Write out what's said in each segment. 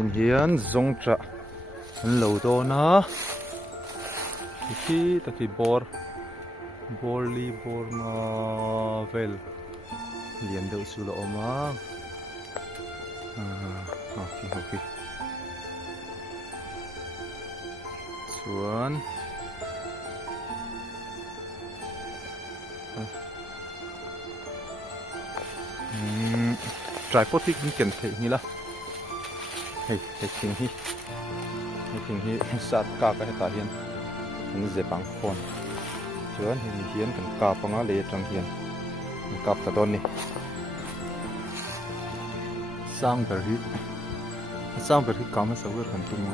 in hian zong tra an lo dawna khi taki bor li bor ma vel lian deuh chu la awm a okay chuan tripod hi ken thei ni la hei thing hi sat ka heta hian an zepang phone chuan hian kan kapanga le tang hian kan kap ta don ni sang ber hi kam sa wer kan tung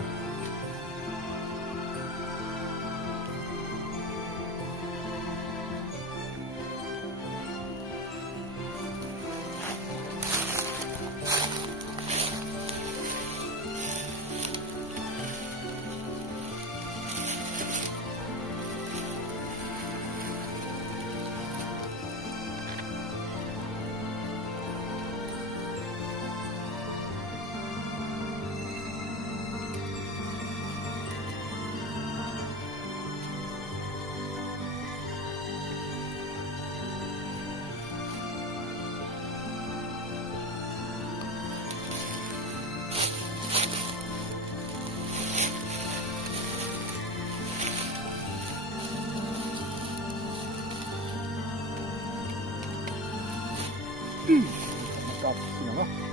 kap sinanga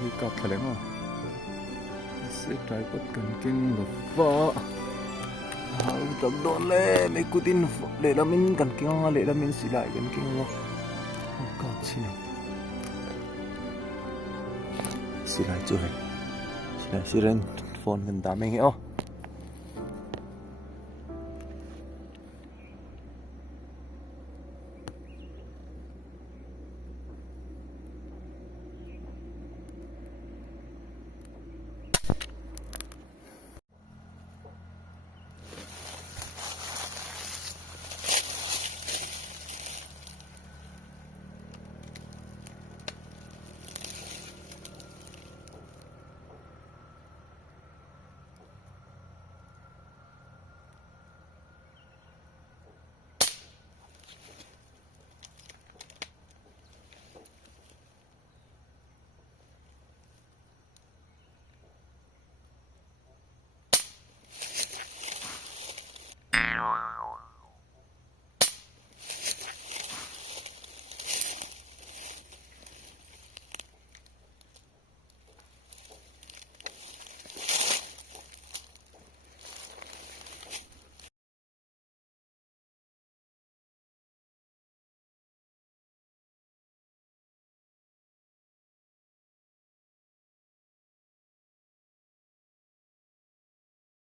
hi kap thaleng o se tripod kan king lo fa hal tam don le me kutin le lamin kan king nga le lamin silai kan king lo kap china silai chu he silai siren phone kan da meng o